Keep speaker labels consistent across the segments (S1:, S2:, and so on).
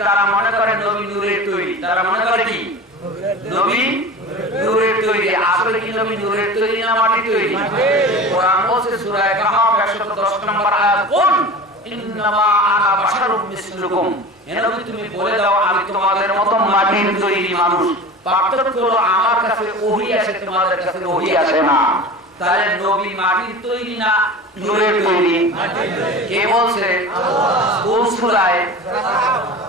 S1: তারা মনে করে নবী নূরের তৈরি। তারা মনে করে কি? নবী নূরের তৈরি। আসলে কি নবী নূরের তৈরি না মাটির তৈরি? কোরআন বলছে সূরা কাহাফ 110 নম্বর আয়াত কোন ইন্নামা আনা বাশারুম মিসলুকুম। হে নবী, তুমি বলে দাও, আমি তোমাদের মতো মাটির তৈরি মানুষ। পার্থক্য হলো আমার কাছে ওহী আসে তোমাদের কাছে ওহী আসে না। তাহলে নবী মাটির তৈরি না নূরের তৈরি? কে বলছে? কোন সূরায়?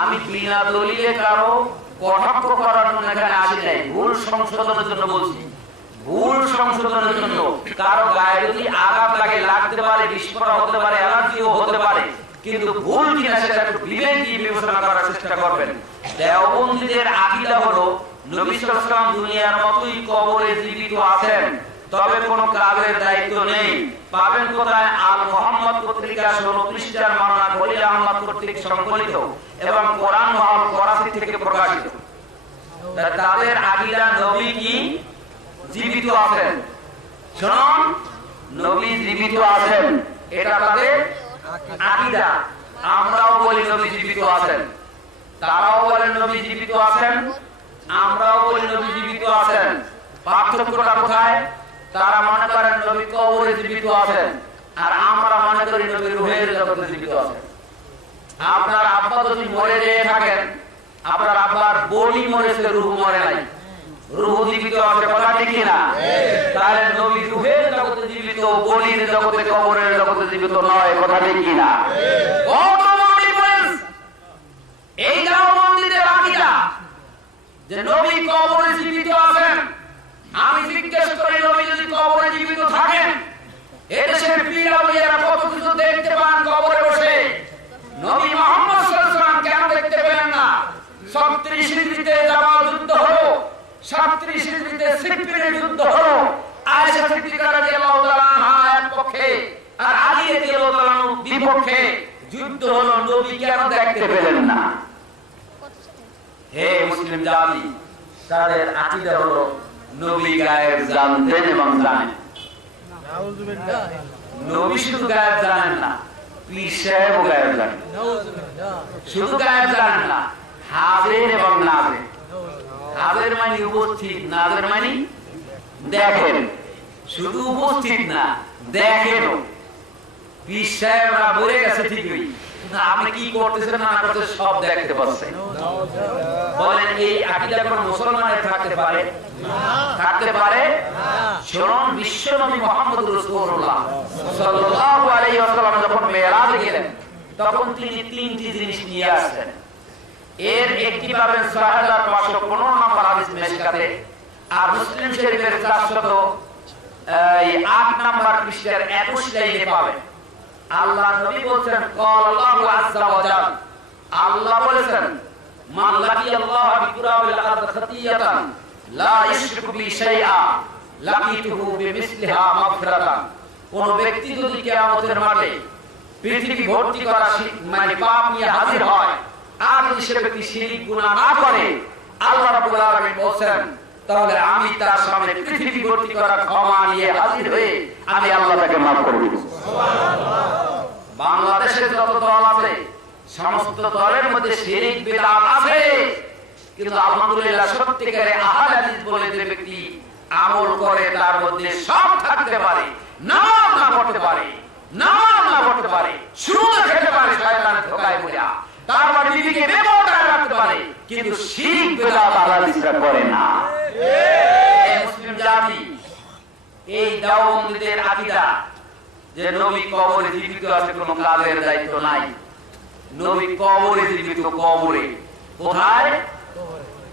S1: আমি বিনা দলিলে কারও কটাক্ষ করার জন্য এখানে আসি নাই। ভুল সংশোধনের জন্য বলছি। ভুল সংশোধনের জন্য কারও গায়ে যদি আঘাত লাগে, লাগতে পারে, বিস্ফোরণ হতে পারে, অ্যালার্জিও হতে পারে, কিন্তু ভুল কিনা সেটা একটু বিবেক দিয়ে বিবেচনা করার চেষ্টা করবেন। দেওবন্দীদের আকিদা হলো, নবী সাল্লাল্লাহু আলাইহি ওয়াসাল্লাম দুনিয়ার মতোই কবরে জীবিত আছেন। তবে কোন কাজের দায়িত্ব নেই। পাবেন কোথায়? আল মোহাম্মদ পত্রিকা ষোলো পৃষ্ঠার মামলা খলিল আহমদ কর্তৃক সংকলিত এবং কোরআন মহল করাচি থেকে প্রকাশিত। তাদের আকিদা নবী কি? জীবিত আছেন। শুনুন, নবী জীবিত আছেন। এটা তাদের আকিদা। আমরাও বলি নবী জীবিত আছেন। তারাও বলেন নবী জীবিত আছেন। আমরাও বলি নবী জীবিত আছেন। পার্থক্যটা কোথায়? তারা মনে করেন নবী কবরে জীবিত আছেন, আর আমরা মনে করি নবী রুহের জগতে জীবিত আছেন। আপনার আব্বা যদি মরে যেয়ে থাকেন, আপনার আব্বার বডি মরেছে রুহ মরে নাই। রুহ জীবিত আছে কথা ঠিক না তাহলে নবী রুহের জগতে জীবিত বডির জগতে, কবরের জগতে জীবিত নয়, কথা ঠিক না কত বড় difference! এই মন্দিরের আকিদা যে নবী কবরে জীবিত আছেন আমি জিজ্ঞেস করি, নবী যদি কবরে জীবিত থাকেন? এদেশের পীর আউলিয়ারা কত কিছু দেখতে পান কবরে বসে? নবী মোহাম্মদ কেন দেখতে পেলেন না? 36 হিজরিতে জামাল যুদ্ধ হলো 37 হিজরিতে সিফিনের যুদ্ধ হলো, আয়েশা সিদ্দিকা রাদিয়াল্লাহু তাআলা আনহা পক্ষে আর আলী রাদিয়াল্লাহু তাআলা বিপক্ষে যুদ্ধ হলো, নবী কেন দেখতে পেলেন না? হে মুসলিম জাতি, তাদের আকিদা হলো নবী গায়েব জানতেন এবং জানেন নবী শুধু গায়েব জানেন না পীর সাহেব গায়েব জানেন শুধু গায়েব জানেন না হাজের এবং নাজের হাজের মানে উপস্থিত নাজের মানে দেখেন। শুধু উপস্থিত না দেখেন পীর সাহেবরা বলে গেছে ঠিকই। আপনি কি করতেছেন না করতেছেন সব দেখতে পাচ্ছেন বলেন, এই আকিদা কোন মুসলমানের থাকতে পারে? থাকতে পারে? শুনুন বিশ্ব নবী মোহাম্মদ রাসূলুল্লাহ সাল্লাল্লাহু আলাইহি ওয়াসাল্লাম যখন মেরাজে গেলেন, তখন তিনি তিনটি জিনিস নিয়ে আসলেন। এর একটি পাবেন 6515 নম্বর হাদিস মেশকাতে, আর মুসলিম শরীফের 400 এই 8 নম্বর পৃষ্ঠার 21 লাইনে পাবেন। আল্লাহ নবী আল্লাহু আযজা ওয়া আল্লাহ মান লাকি আল্লাহ খতিয়াতান, লা বি শাইআ, লাকিতুহু বিমিসলিহা মাগফিরাতান। কোন ব্যক্তি যদি কিয়ামতের মাঠে পৃথিবী ভর্তি করা মানে পাপ নিয়ে হাজির হয়, আর যদি সে ব্যক্তি শিরিক গুনাহ না করে, আল্লাহ রাব্বুল আলামিন বলেন তাহলে আমি তার সামনে পৃথিবী ভর্তি করা ক্ষমা নিয়ে হাজির হয়ে আমি আল্লাহ তাকে মাফ করে দিচ্ছি বাংলাদেশে যত দল আছে, সমস্ত দলের মধ্যে শিরিক বিদআত আছে। কিন্তু আলহামদুলিল্লাহ সত্যিকারে আহলে হাদিস বলে যে ব্যক্তি আমল করে, তার মধ্যে সব থাকতে পারে, নামাজ না পড়তে পারে, নামাজ না পড়তে পারে সুদ খেতে পারে, শয়তান ধোকায় পড়া তার মানে বিবিকে বেপরোয়া রাখতে পারে, কিন্তু শিরিক বিদআত আহলে হাদিসরা করে না। মুসলিম জাতি, এই দাওবন্দীদের আকিদা যে নবী কবরে জীবিত আছে কাজের দায়িত্ব নাই। নবী কবরে জীবিত কবরে। কোথায়?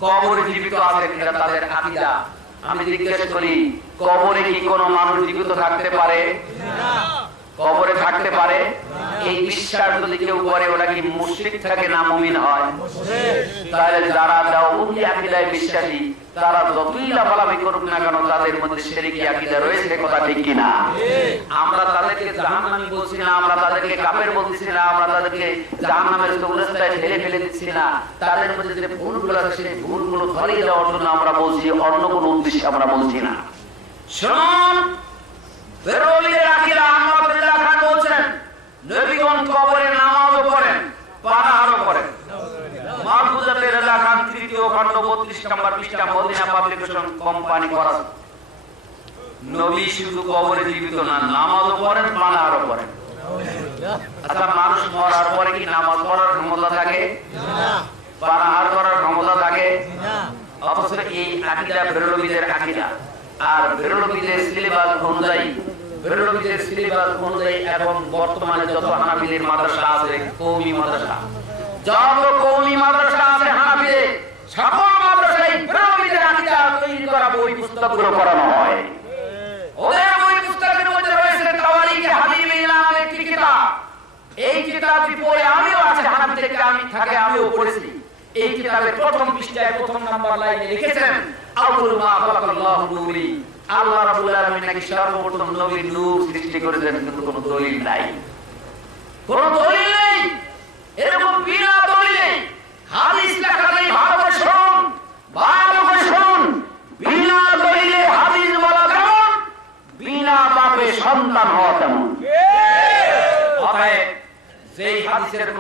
S1: কবরে জীবিত আছে এটা তাদের আকিদা। আমি জিজ্ঞেস করি, কবরে কি কোনো মানুষ জীবিত থাকতে পারে? কবরে থাকতে পারে? এই বিশ্বাস যদি কেউ করে ওটা কি মুশরিক থাকে না মুমিন হয়? তাহলে যারা দাউদি আকীদায় বিশ্বাসী তারা যতই লাফালাফি করুক না কেন, তাদের মধ্যে শিরকি আকীদা রয়েছে, কথা ঠিক কিনা? আমরা তাদেরকে বলছি না, আমরা তাদেরকে বলছি না, আমরা তাদেরকে ফেলে দিচ্ছি না। তাদের মধ্যে যে ভুলগুলো আছে, সেই ভুলগুলো ধরিয়ে দেওয়ার জন্য আমরা বলছি, অন্য কোনো উদ্দেশ্যে আমরা বলছি না। শুনুন বলছেন, নবীগণ কবরে নামাজও পড়েন পানাহারও করেন মাহফুজাতে রেজা খান তৃতীয় খণ্ড নম্বর পৃষ্ঠা মদিনা পাবলিকেশন কোম্পানি করা নবী শুধু কবরে জীবিত না, নামাজও করেন আচ্ছা মানুষ মরার বর্তমানে যত হানাবিদের মাদ্রাসা আছে কৌমি মাদ্রাসা। যত কৌমি মাদ্রাসা আছে হানাবিদের সকল কোনো দলিল নাই। কোনো দলিল নেই! এরকম বিনা দলিলে লেখা নেই ভালো করে শুনুন ভালো করে শুনুন বিনা দলিলে হাদিস বলা যেমন বিনা বাপে সন্তান হওয়া তেমন অতএব যেই হাদিসের